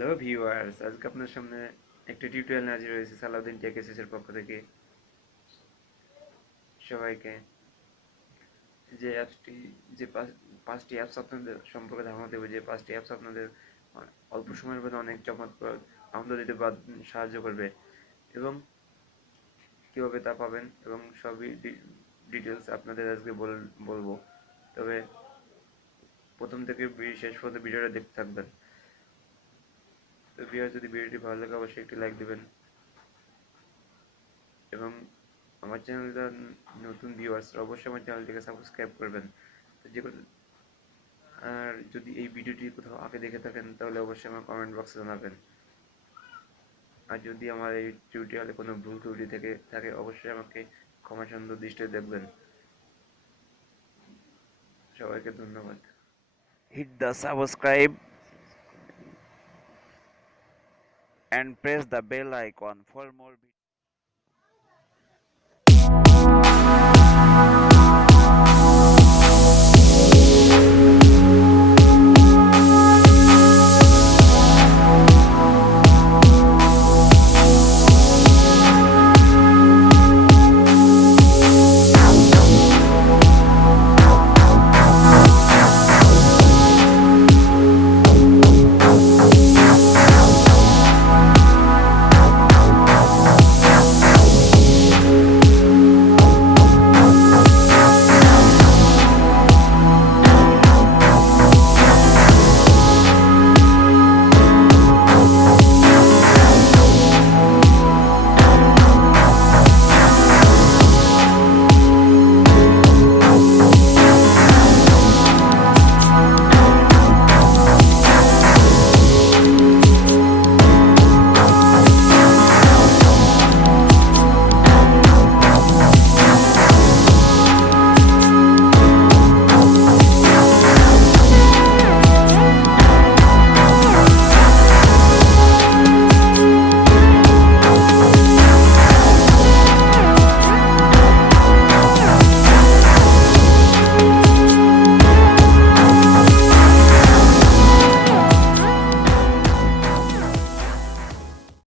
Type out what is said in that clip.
Hello viewers, আজকে আপনার সামনে একটা টিউটোরিয়াল নিয়ে হাজির হয়েছে সালাউদ্দিন টেকেসিস এর পক্ষ থেকে। সবাইকে যে অ্যাপসটি যে পাঁচটি অ্যাপস আপনাদের সম্পর্কে ধারণা দেবে, যে পাঁচটি অ্যাপস আপনাদের অল্প সময়ের মধ্যে অনেক চমৎকার আনন্দ দিতে সাহায্য করবে এবং কিভাবে তা পাবেন এবং সবই ডিটেলস আপনাদের আজকে বলবো। তবে প্রথম থেকে শেষ পর্যন্ত ভিডিওটা দেখতে থাকবেন। তো ভিউয়ার্স, যদি ভিডিওটি ভালো লাগে অবশ্যই একটি লাইক দিবেন এবং আমার চ্যানেলটা নতুন ভিউয়ার্স অবশ্যই আমার চ্যানেলটিকে সাবস্ক্রাইব করবেন। তো আর যদি এই ভিডিওটি কোথাও আগে দেখে থাকেন তাহলে অবশ্যই আমার কমেন্ট বক্সে জানাবেন। আর যদি আমার এই টিউটোরিয়ালে কোনো ভুল ত্রুটি থেকে থাকে অবশ্যই আমাকে ক্ষমা সুন্দর দৃষ্টিতে দেখবেন। সবাইকে ধন্যবাদ। Hit the subscribe and press the bell icon for more videos.